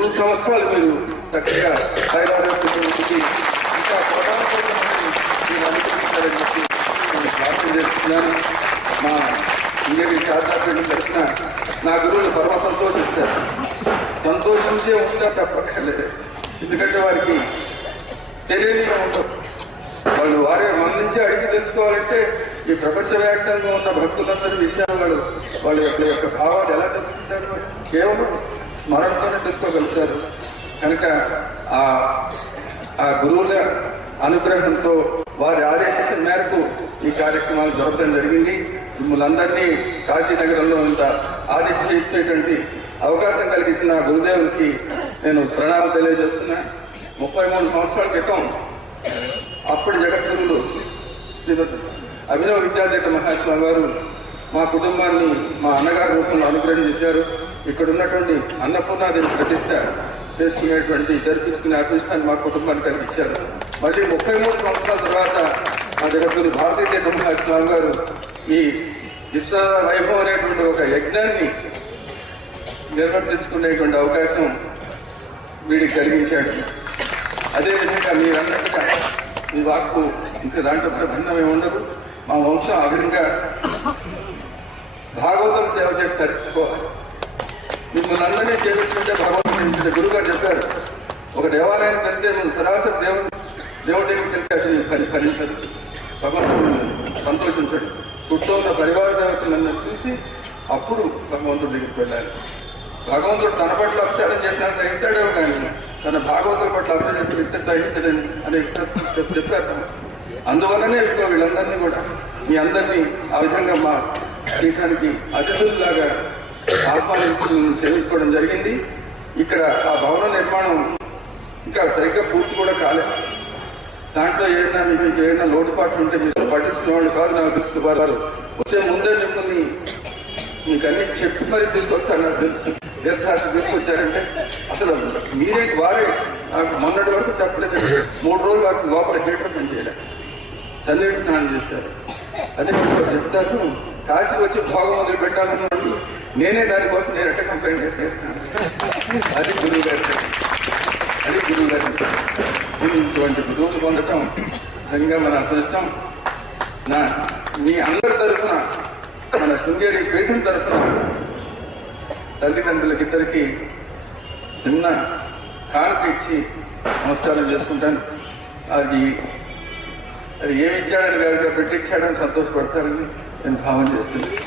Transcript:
2 సంవత్సరాలు మీరు చక్కగా హైదరాబాద్ ఇంకా మీరు అనుకుంటారని చెప్పి నేను ప్రార్థన చేస్తున్నాను. మా ఇంజనీరింగ్ శాస్త్రం తరఫున నా గురువులు పరమ సంతోషిస్తారు. సంతోషించే ఉందా చెప్పక్కర్లేదు, ఎందుకంటే వారికి తెలియనిగా ఉండవు. వాళ్ళు వారే మన నుంచి అడిగి తెలుసుకోవాలంటే ఈ ప్రపంచవ్యాప్తంగా ఉన్న భక్తులందరి విషయాలు వాళ్ళ యొక్క భావాలు ఎలా తెలుసుకుంటారు? కేవలం స్మరణతోనే తెలుసుకోగలుగుతారు. కనుక ఆ గురువుల అనుగ్రహంతో వారి ఆదేశం మేరకు ఈ కార్యక్రమాలు జరపడం జరిగింది. మిమ్మల్ని అందరినీ కాశీనగరంలో ఇంత ఆదిష్టటువంటి అవకాశం కలిగించిన గురుదేవునికి నేను ప్రణామం తెలియజేస్తున్నా. 33 సంవత్సరాల క్రితం అప్పటి జగద్గురువులు అభినవ విద్యార్థి మహాస్వామి గారు మా కుటుంబాన్ని మా అన్నగారి రూపంలో అనుగ్రహం చేశారు. ఇక్కడ ఉన్నటువంటి అన్నపూర్ణాదేవి ప్రతిష్ట జరిపించుకునే అదృష్టాన్ని మా కుటుంబాన్ని కలిగించారు. మళ్ళీ 33 సంవత్సరాల తర్వాత మా జగద్గురు భారతీయ మహాస్వామి గారు ఈ విశ్వనాథ వైభవం అనేటువంటి ఒక యజ్ఞాన్ని నిర్వర్తించుకునేటువంటి అవకాశం వీడికి కలిగించాడు. అదేవిధంగా మీరన్నట్టుగా మీ వాక్కు ఇంకా దాంట్లో భిన్నమే ఉండదు. మా వంశం ఆ విధంగా భాగవతం సేవ చేసి తరించుకోవాలి. మిమ్మల్ని అందరినీ చేపించుకుంటే భగవంతుడు గురుగారు చెప్పారు, ఒక దేవాలయానికి వెళ్తే మనం సరాసరి దేవుడి దగ్గరికి వెళ్తే అది ఫలించదు, భగవంతుడు సంతోషించడు. చుట్టూ ఉన్న పరివార దేవతలందరూ చూసి అప్పుడు భగవంతుడి దగ్గరికి వెళ్ళాలి. భగవంతుడు తన పట్ల అపచారం చేసినా సహిస్తాడేమో కానీ తన భాగవతుల పట్ల అపచారం ఇస్తే సహించడని అనే చెప్పారు. అందువల్లనే వీళ్ళందరినీ కూడా మీ అందరినీ ఆ విధంగా మా పీఠానికి అతిథుల్లాగా ఆహ్వానించి సేవించుకోవడం జరిగింది. ఇక్కడ ఆ భవన నిర్మాణం ఇంకా సరిగ్గా పూర్తి కూడా కాలేదు. దాంట్లో మీకు ఏదైనా లోటుపాట్లు ఉంటే మీరు పట్టించుకునే వాళ్ళు కాదు. నాకు తెలుసు వారు వచ్చే ముందే మిమ్మల్ని మీకు అన్ని చెప్పి మరి తీసుకొస్తారు. నాకు తెలుసు తీర్థాన్ని తీసుకొచ్చారంటే అసలు మీరే వారే నాకు మొన్నటి వరకు చెప్పలేదు. 3 రోజులు వాటికి లోపల హీటర్ పని చేయలేదు, చన్నీటి స్నానం చేశారు. అదే చెప్తాను, కాశీ వచ్చి భోగం మొదలు పెట్టాలన్నాడు. నేనే దానికోసం నేను ఎట్లా కంప్లైంట్ చేసేస్తాను. అది గురువు గారి ఇటువంటి గురువులు పొందటం నిజంగా మన అదృష్టం. మీ అందరి తరఫున మన శృంగేరి పీఠం తరఫున తల్లిదండ్రులకి ఇద్దరికి చిన్న కానుక ఇచ్చి నమస్కారం చేసుకుంటాను. అది ఏమి ఇచ్చాడని గారిగా పెట్టించాడని సంతోషపడతారని నేను భావన చేస్తున్నాను.